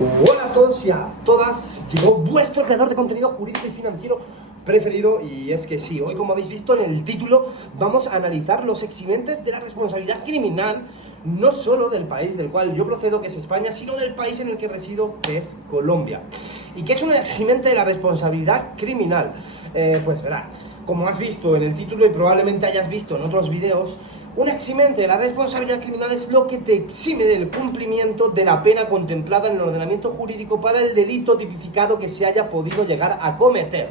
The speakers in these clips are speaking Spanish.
Hola a todos y a todas, llegó vuestro creador de contenido jurídico y financiero preferido, y es que sí, hoy, como habéis visto en el título, vamos a analizar los eximentes de la responsabilidad criminal, no solo del país del cual yo procedo, que es España, sino del país en el que resido, que es Colombia. ¿Y qué es un eximente de la responsabilidad criminal? Pues verá, como has visto en el título y probablemente hayas visto en otros videos, un eximente de la responsabilidad criminal es lo que te exime del cumplimiento de la pena contemplada en el ordenamiento jurídico para el delito tipificado que se haya podido llegar a cometer.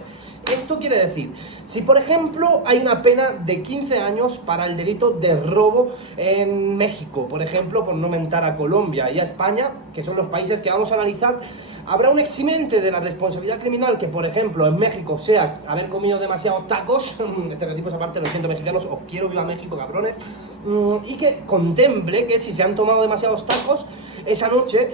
Esto quiere decir, si por ejemplo hay una pena de 15 años para el delito de robo en México, por ejemplo, por no mentar a Colombia y a España, que son los países que vamos a analizar, habrá un eximente de la responsabilidad criminal que, por ejemplo, en México sea haber comido demasiados tacos, estereotipos aparte, lo siento mexicanos, os quiero, viva México, cabrones, y que contemple que si se han tomado demasiados tacos esa noche,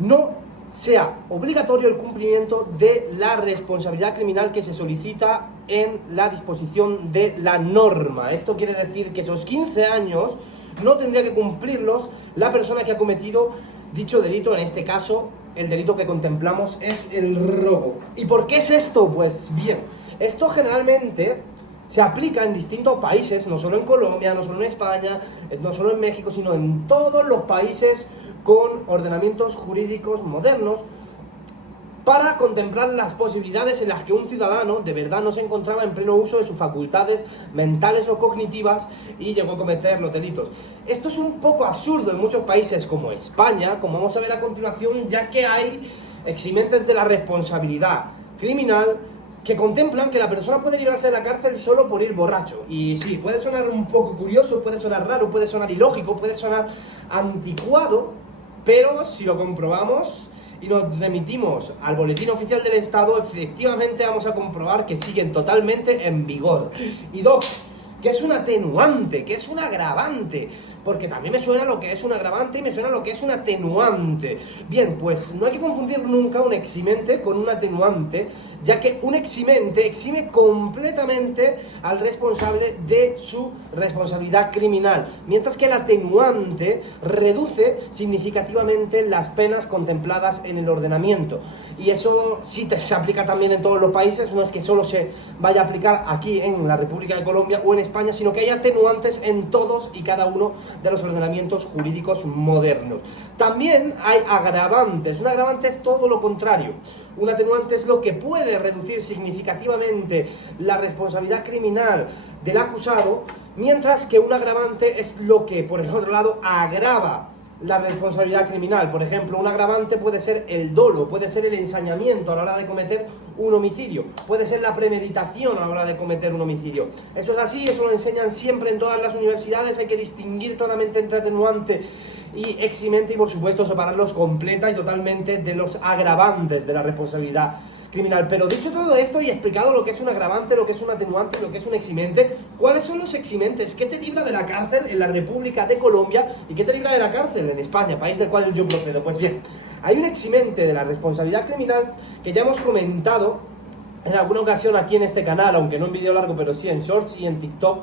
no sea obligatorio el cumplimiento de la responsabilidad criminal que se solicita en la disposición de la norma. Esto quiere decir que esos 15 años no tendría que cumplirlos la persona que ha cometido dicho delito. En este caso, el delito que contemplamos es el robo. ¿Y por qué es esto? Pues bien, esto generalmente se aplica en distintos países, no solo en Colombia, no solo en España, no solo en México, sino en todos los países con ordenamientos jurídicos modernos, para contemplar las posibilidades en las que un ciudadano de verdad no se encontraba en pleno uso de sus facultades mentales o cognitivas y llegó a cometer los delitos. Esto es un poco absurdo en muchos países como España, como vamos a ver a continuación, ya que hay eximentes de la responsabilidad criminal que contemplan que la persona puede llevarse a la cárcel solo por ir borracho. Y sí, puede sonar un poco curioso, puede sonar raro, puede sonar ilógico, puede sonar anticuado, pero si lo comprobamos y nos remitimos al Boletín Oficial del Estado, efectivamente vamos a comprobar que siguen totalmente en vigor. Y dos, que es un atenuante, que es un agravante, porque también me suena lo que es un agravante y me suena lo que es un atenuante. Bien, pues no hay que confundir nunca un eximente con un atenuante, ya que un eximente exime completamente al responsable de su responsabilidad criminal, mientras que el atenuante reduce significativamente las penas contempladas en el ordenamiento. Y eso sí se aplica también en todos los países, no es que solo se vaya a aplicar aquí en la República de Colombia o en España, sino que hay atenuantes en todos y cada uno de los ordenamientos jurídicos modernos. También hay agravantes. Un agravante es todo lo contrario. Un atenuante es lo que puede reducir significativamente la responsabilidad criminal del acusado, mientras que un agravante es lo que, por el otro lado, agrava la responsabilidad criminal. Por ejemplo, un agravante puede ser el dolo, puede ser el ensañamiento a la hora de cometer un homicidio, puede ser la premeditación a la hora de cometer un homicidio. Eso es así, eso lo enseñan siempre en todas las universidades. Hay que distinguir claramente entre atenuante y eximente y, por supuesto, separarlos completa y totalmente de los agravantes de la responsabilidad criminal. Pero dicho todo esto y explicado lo que es un agravante, lo que es un atenuante, lo que es un eximente, ¿cuáles son los eximentes? ¿Qué te libra de la cárcel en la República de Colombia y qué te libra de la cárcel en España, país del cual yo procedo? Pues bien, hay un eximente de la responsabilidad criminal que ya hemos comentado en alguna ocasión aquí en este canal, aunque no en vídeo largo, pero sí en shorts y en TikTok,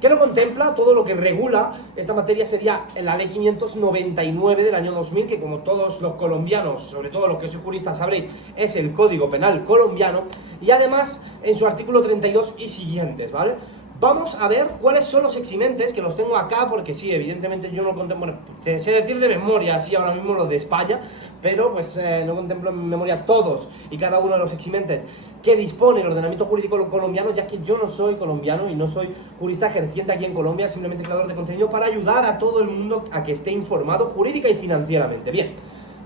que no contempla todo lo que regula esta materia. Sería la ley 599 del año 2000, que como todos los colombianos, sobre todo los que sois juristas sabréis, es el Código Penal colombiano, y además en su artículo 32 y siguientes, ¿vale? Vamos a ver cuáles son los eximentes, que los tengo acá, porque sí, evidentemente yo no contemplo, bueno, te sé decir de memoria, así ahora mismo los de España, pero pues no contemplo en memoria todos y cada uno de los eximentes que dispone el ordenamiento jurídico colombiano, ya que yo no soy colombiano y no soy jurista ejerciente aquí en Colombia, simplemente creador de contenido para ayudar a todo el mundo a que esté informado jurídica y financieramente. Bien,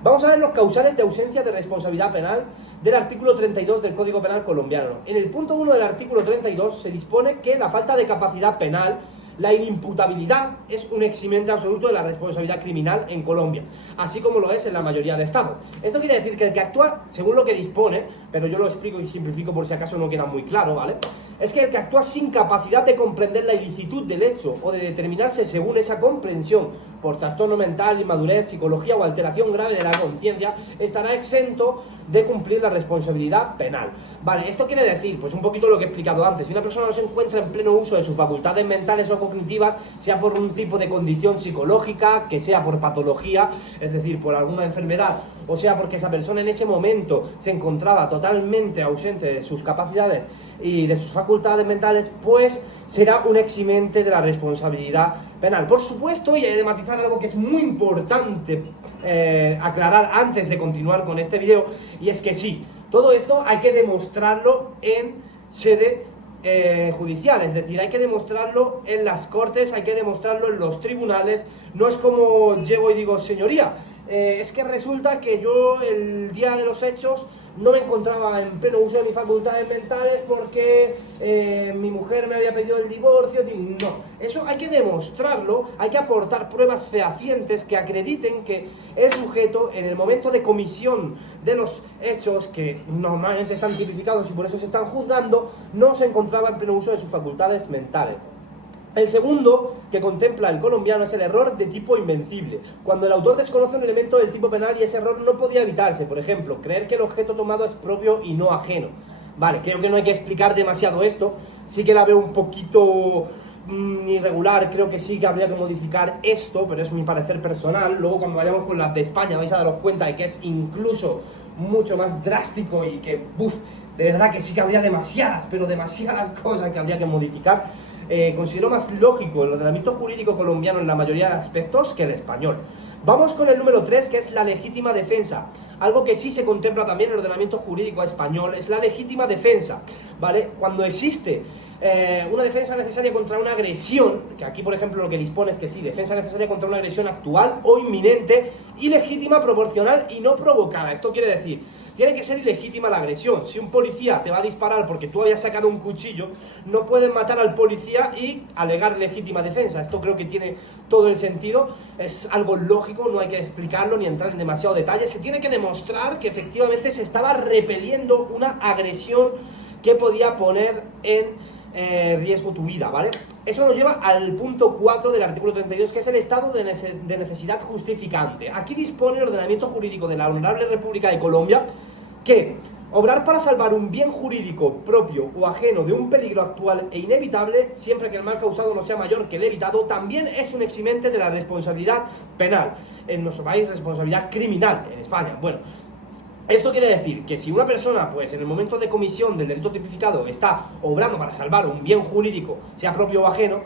vamos a ver los causales de ausencia de responsabilidad penal del artículo 32 del Código Penal colombiano. En el punto 1 del artículo 32 se dispone que la falta de capacidad penal, la inimputabilidad, es un eximente absoluto de la responsabilidad criminal en Colombia, así como lo es en la mayoría de estados. Esto quiere decir que el que actúa según lo que dispone, pero yo lo explico y simplifico por si acaso no queda muy claro, ¿vale? es que el que actúa sin capacidad de comprender la ilicitud del hecho o de determinarse según esa comprensión por trastorno mental, inmadurez, psicología o alteración grave de la conciencia, estará exento de cumplir la responsabilidad penal. Vale, esto quiere decir, pues un poquito lo que he explicado antes, si una persona no se encuentra en pleno uso de sus facultades mentales o cognitivas, sea por un tipo de condición psicológica, que sea por patología, es decir, por alguna enfermedad, o sea porque esa persona en ese momento se encontraba totalmente ausente de sus capacidades y de sus facultades mentales, pues será un eximente de la responsabilidad penal. Por supuesto, y he de matizar algo que es muy importante aclarar antes de continuar con este video, y es que sí, todo esto hay que demostrarlo en sede judicial, es decir, hay que demostrarlo en las cortes, hay que demostrarlo en los tribunales. No es como llego y digo, señoría, es que resulta que yo el día de los hechos no me encontraba en pleno uso de mis facultades mentales porque mi mujer me había pedido el divorcio. No, eso hay que demostrarlo, hay que aportar pruebas fehacientes que acrediten que el sujeto en el momento de comisión de los hechos, que normalmente están tipificados y por eso se están juzgando, no se encontraba en pleno uso de sus facultades mentales. El segundo que contempla el colombiano es el error de tipo invencible, cuando el autor desconoce un elemento del tipo penal y ese error no podía evitarse. Por ejemplo, creer que el objeto tomado es propio y no ajeno. Vale, creo que no hay que explicar demasiado esto, sí que la veo un poquito irregular, creo que sí que habría que modificar esto, pero es mi parecer personal. Luego cuando vayamos con las de España vais a daros cuenta de que es incluso mucho más drástico y que, de verdad que sí que habría demasiadas, pero demasiadas cosas que habría que modificar. Considero más lógico el ordenamiento jurídico colombiano en la mayoría de aspectos que el español. Vamos con el número 3, que es la legítima defensa. Algo que sí se contempla también en el ordenamiento jurídico español es la legítima defensa, ¿vale? Cuando existe una defensa necesaria contra una agresión, que aquí por ejemplo lo que dispone es que sí, defensa necesaria contra una agresión actual o inminente, y legítima, proporcional y no provocada. Esto quiere decir, tiene que ser ilegítima la agresión. Si un policía te va a disparar porque tú habías sacado un cuchillo, no pueden matar al policía y alegar legítima defensa. Esto creo que tiene todo el sentido, es algo lógico, no hay que explicarlo ni entrar en demasiado detalle. Se tiene que demostrar que efectivamente se estaba repeliendo una agresión que podía poner en riesgo tu vida, ¿vale? Eso nos lleva al punto 4 del artículo 32, que es el estado de necesidad justificante. Aquí dispone el ordenamiento jurídico de la Honorable República de Colombia que obrar para salvar un bien jurídico propio o ajeno de un peligro actual e inevitable, siempre que el mal causado no sea mayor que el evitado, también es un eximente de la responsabilidad penal. En nuestro país, responsabilidad criminal, en España. Bueno, esto quiere decir que si una persona, pues en el momento de comisión del delito tipificado, está obrando para salvar un bien jurídico, sea propio o ajeno,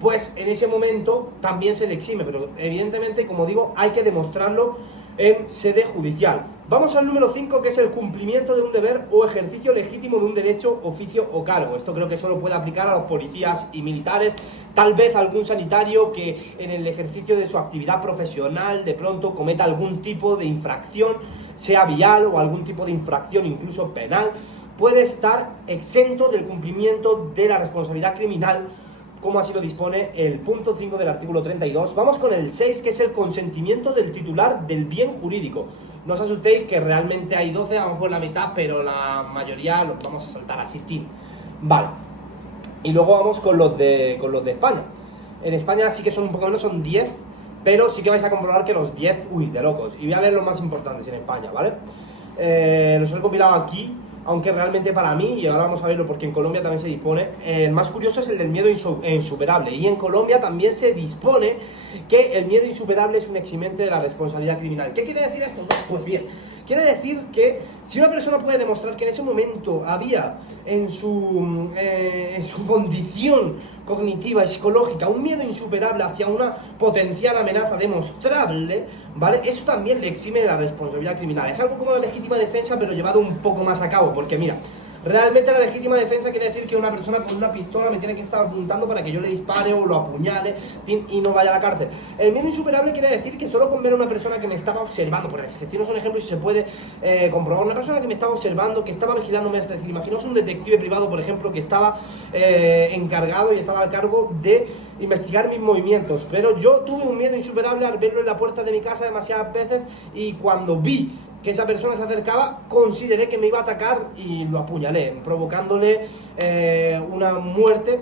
pues en ese momento también se le exime, pero evidentemente, como digo, hay que demostrarlo en sede judicial. Vamos al número 5, que es el cumplimiento de un deber o ejercicio legítimo de un derecho, oficio o cargo. Esto creo que solo puede aplicar a los policías y militares, tal vez algún sanitario que en el ejercicio de su actividad profesional de pronto cometa algún tipo de infracción, sea vial o algún tipo de infracción incluso penal, puede estar exento del cumplimiento de la responsabilidad criminal, como así lo dispone el punto 5 del artículo 32. Vamos con el 6, que es el consentimiento del titular del bien jurídico. No os asustéis que realmente hay 12, vamos por la mitad, pero la mayoría los vamos a saltar así, Vale. Y luego vamos con los de España. En España sí que son un poco menos, son 10, pero sí que vais a comprobar que los 10, de locos. Y voy a ver los más importantes en España, ¿vale? Los he compilado aquí, aunque realmente para mí, y ahora vamos a verlo porque en Colombia también se dispone, el más curioso es el del miedo insuperable. Y en Colombia también se dispone que el miedo insuperable es un eximente de la responsabilidad criminal. ¿Qué quiere decir esto? Pues bien, quiere decir que si una persona puede demostrar que en ese momento había en su condición cognitiva y psicológica un miedo insuperable hacia una potencial amenaza demostrable, ¿vale? Eso también le exime de la responsabilidad criminal. Es algo como la legítima defensa, pero llevado un poco más a cabo, porque mira, realmente la legítima defensa quiere decir que una persona con una pistola me tiene que estar apuntando para que yo le dispare o lo apuñale y no vaya a la cárcel. El miedo insuperable quiere decir que solo con ver a una persona que me estaba observando, por decirnos un ejemplo, si se puede comprobar, una persona que me estaba observando, que estaba vigilándome, es decir, imaginaos un detective privado, por ejemplo, que estaba encargado y estaba al cargo de investigar mis movimientos, pero yo tuve un miedo insuperable al verlo en la puerta de mi casa demasiadas veces, y cuando vi que esa persona se acercaba, consideré que me iba a atacar y lo apuñalé, provocándole una muerte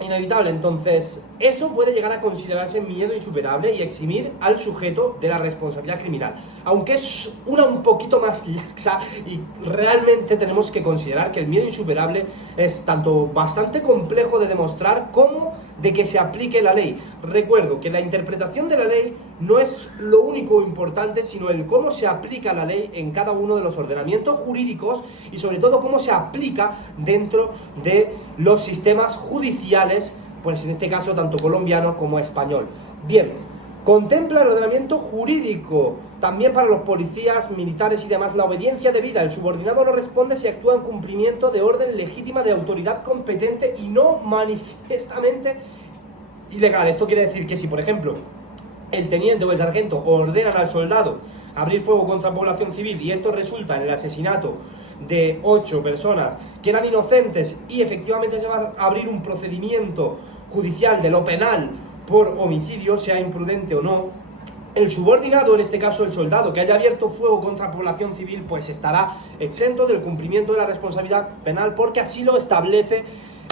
inevitable. Entonces, eso puede llegar a considerarse miedo insuperable y eximir al sujeto de la responsabilidad criminal. Aunque es una un poquito más laxa y realmente tenemos que considerar que el miedo insuperable es tanto bastante complejo de demostrar como de que se aplique la ley. Recuerdo que la interpretación de la ley no es lo único importante, sino el cómo se aplica la ley en cada uno de los ordenamientos jurídicos y sobre todo cómo se aplica dentro de los sistemas judiciales, pues en este caso tanto colombiano como español. Bien, contempla el ordenamiento jurídico también para los policías, militares y demás la obediencia debida. El subordinado no responde si actúa en cumplimiento de orden legítima de autoridad competente y no manifiestamente ilegal. Esto quiere decir que si, por ejemplo, el teniente o el sargento ordenan al soldado abrir fuego contra población civil y esto resulta en el asesinato de 8 personas que eran inocentes y efectivamente se va a abrir un procedimiento judicial de lo penal por homicidio, sea imprudente o no, el subordinado, en este caso el soldado, que haya abierto fuego contra población civil, pues estará exento del cumplimiento de la responsabilidad penal porque así lo establece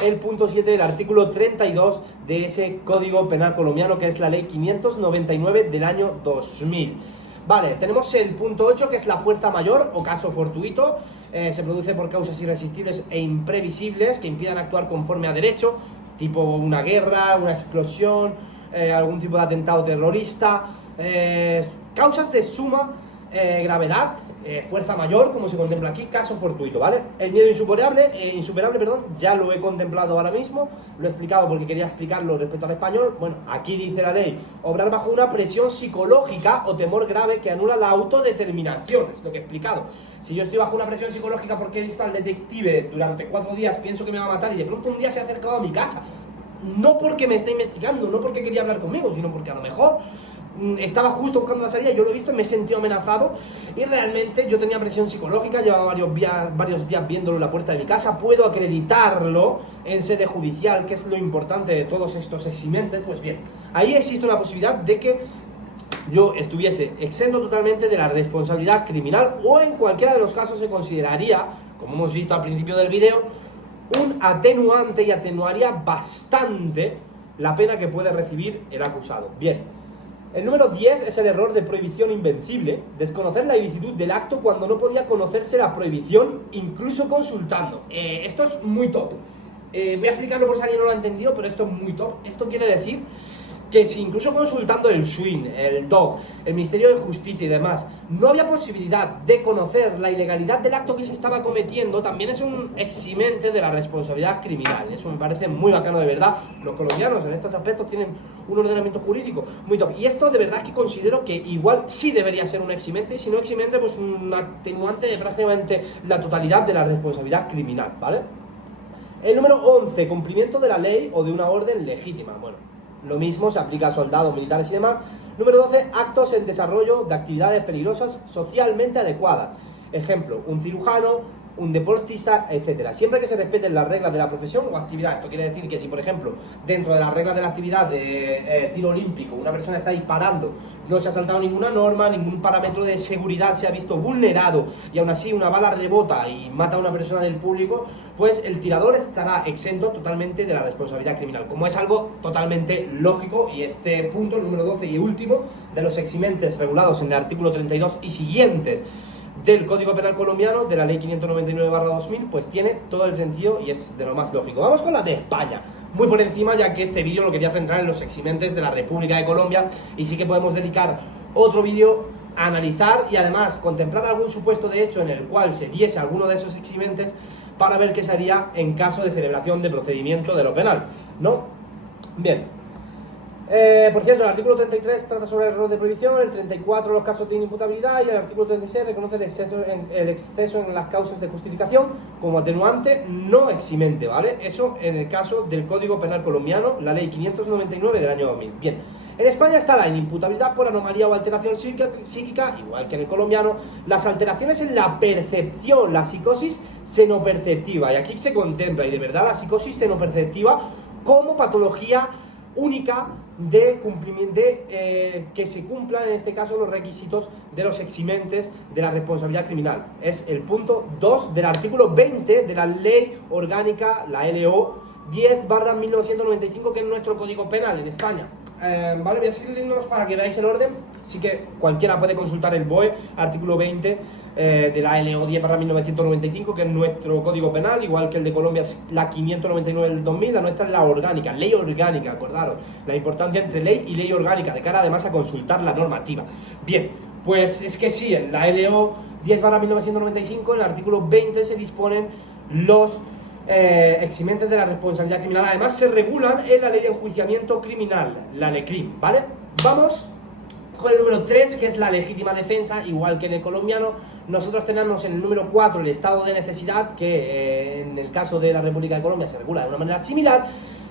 el punto 7 del artículo 32 de ese Código Penal colombiano, que es la ley 599 del año 2000. Vale, tenemos el punto 8, que es la fuerza mayor o caso fortuito. Se produce por causas irresistibles e imprevisibles que impidan actuar conforme a derecho, tipo una guerra, una explosión, algún tipo de atentado terrorista, causas de suma gravedad, fuerza mayor, como se contempla aquí, caso fortuito, ¿vale? El miedo insuperable, ya lo he contemplado ahora mismo, lo he explicado porque quería explicarlo respecto al español. Bueno, aquí dice la ley, obrar bajo una presión psicológica o temor grave que anula la autodeterminación, es lo que he explicado. Si yo estoy bajo una presión psicológica porque he visto al detective durante 4 días, pienso que me va a matar y de pronto un día se ha acercado a mi casa, no porque me está investigando, no porque quería hablar conmigo, sino porque a lo mejor estaba justo buscando la salida, yo lo he visto, me he sentido amenazado y realmente yo tenía presión psicológica, llevaba varios días viéndolo en la puerta de mi casa, puedo acreditarlo en sede judicial, que es lo importante de todos estos eximentes. Pues bien, ahí existe una posibilidad de que yo estuviese exento totalmente de la responsabilidad criminal o en cualquiera de los casos se consideraría, como hemos visto al principio del vídeo, un atenuante y atenuaría bastante la pena que puede recibir el acusado. Bien. El número 10 es el error de prohibición invencible, desconocer la ilicitud del acto cuando no podía conocerse la prohibición, incluso consultando. Esto es muy top. Voy a explicarlo por si alguien no lo ha entendido, pero esto es muy top. Esto quiere decir que si incluso consultando el SWIN, el DOC, el Ministerio de Justicia y demás, no había posibilidad de conocer la ilegalidad del acto que se estaba cometiendo, también es un eximente de la responsabilidad criminal. Eso me parece muy bacano, de verdad. Los colombianos en estos aspectos tienen un ordenamiento jurídico muy top. Y esto de verdad que considero que igual sí debería ser un eximente, y si no eximente, pues un atenuante de prácticamente la totalidad de la responsabilidad criminal, ¿vale? El número 11, cumplimiento de la ley o de una orden legítima. Bueno, lo mismo se aplica a soldados, militares y demás. Número 12, actos en desarrollo de actividades peligrosas socialmente adecuadas. Ejemplo, un cirujano, un deportista, etcétera. Siempre que se respeten las reglas de la profesión o actividad. Esto quiere decir que si, por ejemplo, dentro de las reglas de la actividad de tiro olímpico, una persona está disparando, no se ha saltado ninguna norma, ningún parámetro de seguridad se ha visto vulnerado y aún así una bala rebota y mata a una persona del público, pues el tirador estará exento totalmente de la responsabilidad criminal, como es algo totalmente lógico. Y este punto, el número 12 y último, de los eximentes regulados en el artículo 32 y siguientes del Código Penal colombiano, de la ley 599/2000, pues tiene todo el sentido y es de lo más lógico. Vamos con la de España, muy por encima, ya que este vídeo lo quería centrar en los eximentes de la República de Colombia, y sí que podemos dedicar otro vídeo a analizar y además contemplar algún supuesto de hecho en el cual se diese alguno de esos eximentes para ver qué se haría en caso de celebración de procedimiento de lo penal, ¿no? Bien. Por cierto, el artículo 33 trata sobre el error de prohibición, el 34 los casos de inimputabilidad y el artículo 36 reconoce el exceso en las causas de justificación como atenuante no eximente, ¿vale? Eso en el caso del Código Penal colombiano, la ley 599 del año 2000. Bien, en España está la inimputabilidad por anomalía o alteración psíquica, igual que en el colombiano, las alteraciones en la percepción, la psicosis senoperceptiva, y aquí se contempla, y de verdad, la psicosis senoperceptiva como patología única de que se cumplan en este caso los requisitos de los eximentes de la responsabilidad criminal. Es el punto 2 del artículo 20 de la Ley Orgánica, la LO 10/1995, que es nuestro Código Penal en España. Vale, voy a seguir leyéndonos para que veáis el orden. Así que cualquiera puede consultar el BOE, artículo 20 de la LO 10/1995, que es nuestro Código Penal, igual que el de Colombia es la 599 del 2000, la nuestra es la orgánica, ley orgánica, acordaros, la importancia entre ley y ley orgánica, de cara además a consultar la normativa. Bien, pues es que sí, en la LO 10/1995, en el artículo 20 se disponen los eximentes de la responsabilidad criminal. Además se regulan en la ley de enjuiciamiento criminal, la LECRIM, ¿vale? Vamos con el número 3, que es la legítima defensa, igual que en el colombiano. Nosotros tenemos en el número 4 el estado de necesidad, que en el caso de la República de Colombia se regula de una manera similar.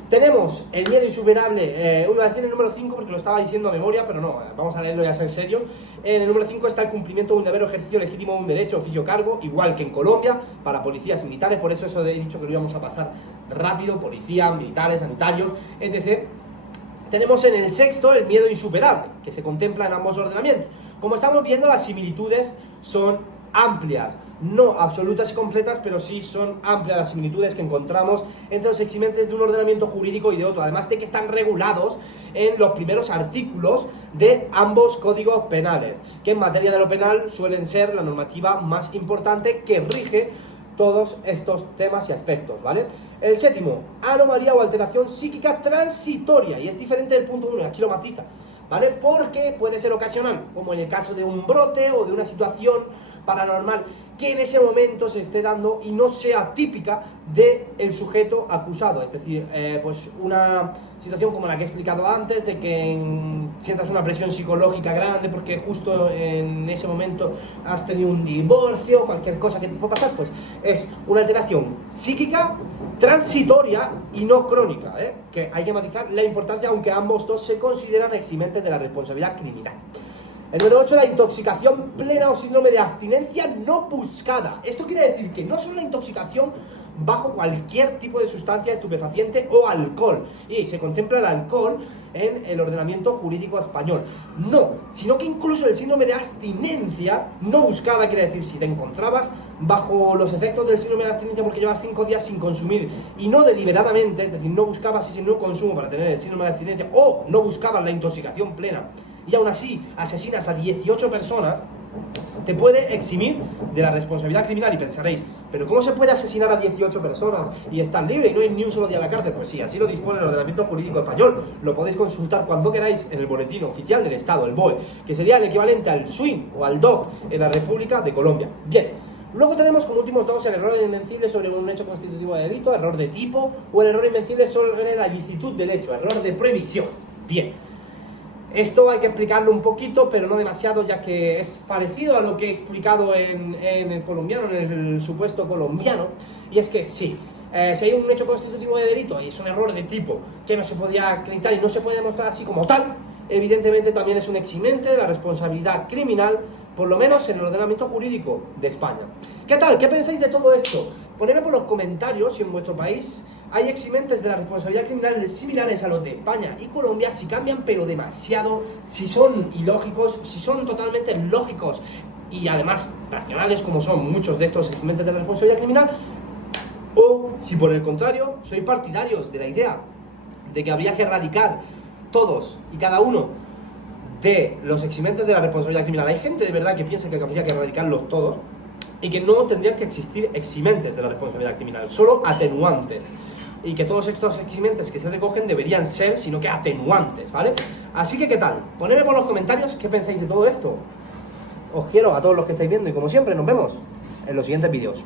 Tenemos el miedo insuperable, iba a decir el número 5 porque lo estaba diciendo a memoria, pero no, vamos a leerlo ya en serio. En el número 5 está el cumplimiento de un deber o ejercicio legítimo de un derecho, oficio o cargo, igual que en Colombia, para policías y militares, por eso he dicho que lo íbamos a pasar rápido, policía, militares, sanitarios, etc. Tenemos en el sexto el miedo insuperable, que se contempla en ambos ordenamientos. Como estamos viendo, las similitudes son amplias, no absolutas y completas, pero sí son amplias las similitudes que encontramos entre los eximentes de un ordenamiento jurídico y de otro, además de que están regulados en los primeros artículos de ambos códigos penales, que en materia de lo penal suelen ser la normativa más importante que rige todos estos temas y aspectos, ¿vale? El séptimo, anomalía o alteración psíquica transitoria, y es diferente del punto 1, aquí lo matiza, ¿vale? Porque puede ser ocasional, como en el caso de un brote o de una situación paranormal que en ese momento se esté dando y no sea típica del sujeto acusado, es decir, pues una situación como la que he explicado antes, de que sientas una presión psicológica grande porque justo en ese momento has tenido un divorcio, cualquier cosa que te pueda pasar, pues es una alteración psíquica transitoria y no crónica, que hay que matizar la importancia, aunque ambos dos se consideran eximentes de la responsabilidad criminal. El número 8, la intoxicación plena o síndrome de abstinencia no buscada. Esto quiere decir que no solo la intoxicación bajo cualquier tipo de sustancia estupefaciente o alcohol, y se contempla el alcohol en el ordenamiento jurídico español, no, sino que incluso el síndrome de abstinencia no buscada, quiere decir si te encontrabas bajo los efectos del síndrome de abstinencia porque llevas 5 días sin consumir y no deliberadamente, es decir, no buscabas ese no consumo para tener el síndrome de abstinencia, o no buscabas la intoxicación plena y aún así asesinas a 18 personas, te puede eximir de la responsabilidad criminal. Y pensaréis, ¿pero cómo se puede asesinar a 18 personas y estar libre y no ir ni un solo día a la cárcel? Pues sí, así lo dispone el ordenamiento jurídico español. Lo podéis consultar cuando queráis en el boletín oficial del Estado, el BOE, que sería el equivalente al SWIN o al DOC en la República de Colombia. Bien, luego tenemos como últimos dos el error invencible sobre un hecho constitutivo de delito, error de tipo, o el error invencible sobre la licitud del hecho, error de prohibición. Bien. Esto hay que explicarlo un poquito, pero no demasiado, ya que es parecido a lo que he explicado en el colombiano, en el supuesto colombiano, y es que sí, si hay un hecho constitutivo de delito y es un error de tipo que no se podía acreditar y no se puede demostrar así como tal, evidentemente también es un eximente de la responsabilidad criminal, por lo menos en el ordenamiento jurídico de España. ¿Qué tal? ¿Qué pensáis de todo esto? Ponedme por los comentarios si en vuestro país hay eximentes de la responsabilidad criminal similares a los de España y Colombia, si cambian pero demasiado, si son ilógicos, si son totalmente lógicos y además racionales como son muchos de estos eximentes de la responsabilidad criminal, o si por el contrario sois partidarios de la idea de que habría que erradicar todos y cada uno de los eximentes de la responsabilidad criminal. Hay gente de verdad que piensa que habría que erradicarlos todos y que no tendrían que existir eximentes de la responsabilidad criminal, solo atenuantes, y que todos estos eximentes que se recogen deberían ser, sino que atenuantes, ¿vale? Así que, ¿qué tal? Ponedme por los comentarios qué pensáis de todo esto. Os quiero a todos los que estáis viendo y como siempre nos vemos en los siguientes vídeos.